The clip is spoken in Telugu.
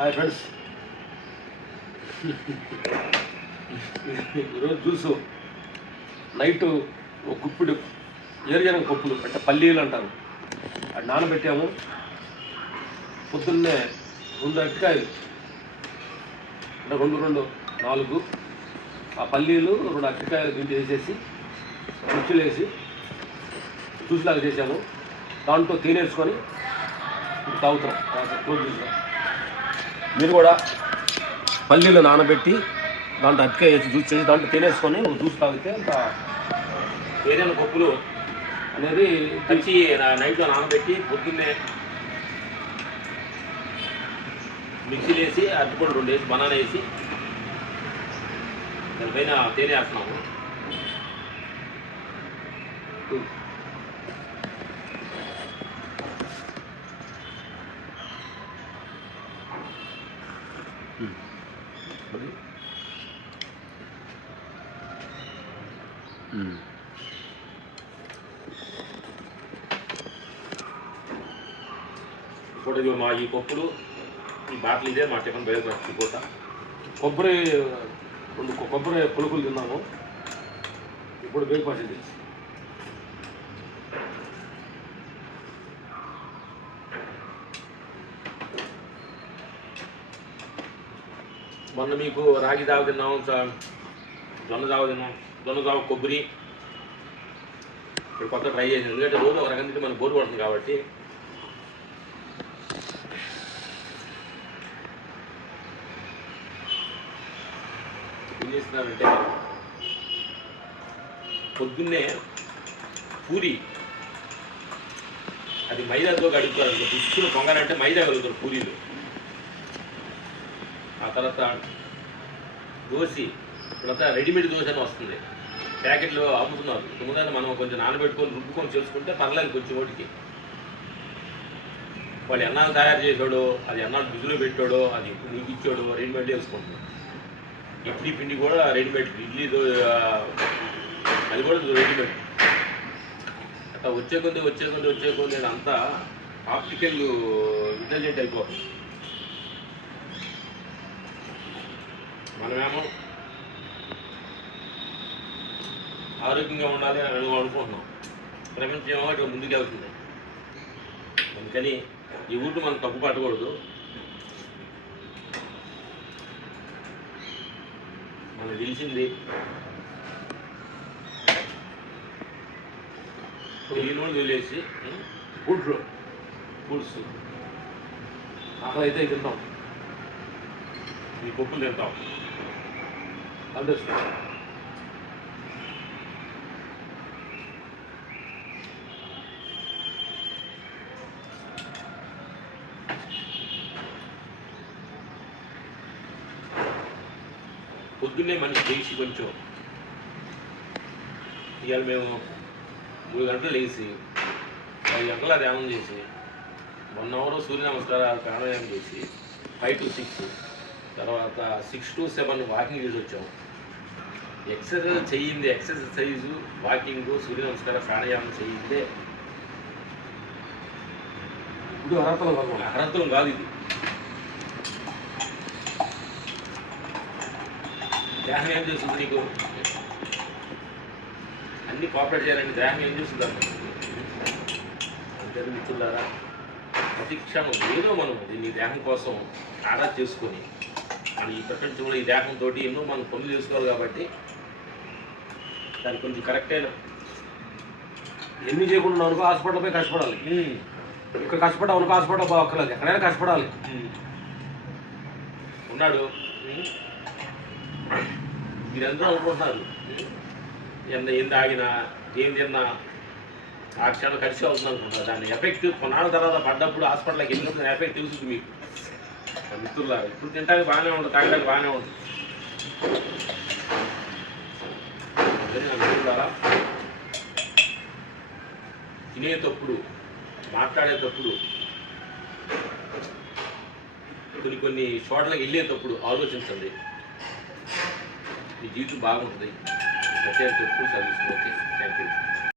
హాయ్ ఫ్రెండ్స్, ఈరోజు జ్యూసు నైట్ ఒక గుప్పిడు ఏరుజనం పప్పులు అంటే పల్లీలు అంటారు, అది నానబెట్టాము. పొద్దున్నే 2 అరటికాయలు అంటే 2 4 ఆ పల్లీలు 2 అరటికాయలు దీంట్లో వేసేసి మిర్చిలు వేసి జ్యూస్ లాగా చేసాము. దాంట్లో తేనేసుకొని తాగుతాం క్లోజ్ జ్యూస్లో. మీరు కూడా పల్లీలు నానబెట్టి దాంట్లో అరటికాయ వేసి జ్యూస్ చేసి దాంట్లో తేనేసుకొని ఒక జ్యూస్ తాగితే అంత ఏదైనా పప్పులు అనేది తెచ్చి నైట్లో నానబెట్టి పొద్దున్నే మిక్సీలు వేసి అరటిపండు 2 వేసి బనానా వేసి దానిపైన తేనె వేస్తున్నాము. ఇప్పుడు మా ఈ పప్పులు ఈ బాటిల్ ఇదే మా టిఫిన్ బ్రేక్ఫాస్ట్ పూట. కొబ్బరి 2 కొబ్బరి పులుకులు తిన్నాము. ఇప్పుడు బ్రేక్ఫాస్ట్ ఇది. మొన్న మీకు రాగి జావ తిన్నాము, జొన్న జావ తిన్నాం. జొన్న జావ కొబ్బరి ఇప్పుడు కొత్త ట్రై చేసింది. ఎందుకంటే రోజు ఒక రకం తింటే మనకు బోరు పడుతుంది కాబట్టి. ఏం చేస్తున్నారంటే పొద్దున్నే పూరి అది మైదాతో కడుగుతారు. పుచ్చులు పొంగాలంటే మైదా కలుగుతారు పూరీలు. ఆ తర్వాత దోశ ఇప్పుడంతా రెడీమేడ్ దోశ అని వస్తుంది, ప్యాకెట్లు అమ్ముతున్నారు. ముందు మనం కొంచెం నానబెట్టుకొని రుబ్బుకొని చేసుకుంటే పర్లేదు. కొంచెం ఓటికి వాళ్ళు ఎన్నాళ్ళు తయారు చేసాడో, అది ఎన్నాళ్ళు బిజులో పెట్టాడో, అది ఇప్పుడు నీకు ఇచ్చాడో రెడీమేడ్ వేసుకుంటున్నాడు. ఇడ్లీ పిండి కూడా రెడీమేడ్, ఇడ్లీ అది కూడా రెడీమేడ్. అట్లా వచ్చే కొద్ది అంతా ఆప్టికల్ ఇంటెలిజెంట్ అయిపోతుంది. మనమేమో ఆరోగ్యంగా ఉండాలి అని అనుకుంటున్నాం. ప్రపంచం ఏమో ఇట్లా ముందుకు వెళ్తుంది. అందుకని ఈ ఊరిని మనం తప్పు పట్టకూడదు. మనకు తెలిసింది ఈ నూనె వదిలేసి ఫుడ్స్ ఆకలి అయితే తింటాం, ఈ పప్పులు తింటాం. అండర్స్టాండ్. పొద్దున్నే మనిషి లేచి కొంచెం ఇవాళ మేము 3 గంటలు లేచి 5 గంటల ధ్యానం చేసి 1 అవర్ సూర్య నమస్కారాలు ప్రాణాయామం చేసి 5 to 6 తర్వాత 6 to 7 వాకింగ్ చేసి వచ్చాము. ఎక్సర్సైజు వాకింగ్ సూర్య నమస్కారం ప్రాణాయామం చేయిందే ఇప్పుడు అర్హతలు కాదు. ఇది దేహం ఏం చేస్తుంది? నీకు అన్నీ కోఆపరేట్ చేయాలంటే దేహం ఏం చేస్తుంది? అంటే మిత్రులారా, ప్రతి క్షణం ఏదో మనం దీన్ని దేహం కోసం ఆదా చేసుకొని మన ఈ ప్రపంచంలో ఈ దేహంతో ఎన్నో మనం పనులు చేసుకోవాలి. కాబట్టి దానికి కొంచెం కరెక్ట్ అయిన ఎన్ని చేయకుండా అనుకో హాస్పిటల్ పోయి కష్టపడాలి. ఇక్కడ కష్టపడ్డావు హాస్పిటల్ పోక్కర్లేదు, ఎక్కడైనా కష్టపడాలి. ఉన్నాడు మీరందరూ అనుకుంటున్నారు ఏం తాగినా ఏం తిన్నా ఆ క్షణం కలిసి అవుతుంది అనుకుంటారు. దాని ఎఫెక్ట్ కొన్నాళ్ళ తర్వాత పడ్డప్పుడు హాస్పిటల్కి వెళ్ళినప్పుడు ఎఫెక్ట్ తెలుస్తుంది మీకు. మిత్రులారా, ఇప్పుడు తినడానికి బాగానే ఉంటుంది, తాగడానికి బాగానే ఉంటుంది. మిత్రులారా, తినేటప్పుడు మాట్లాడేటప్పుడు కొన్ని చోట్లకి వెళ్ళేటప్పుడు ఆలోచించండి. మీ జీవితం బాగుంటుంది. ప్రత్యేక చెప్పులు సర్వీస్. Okay, thank you.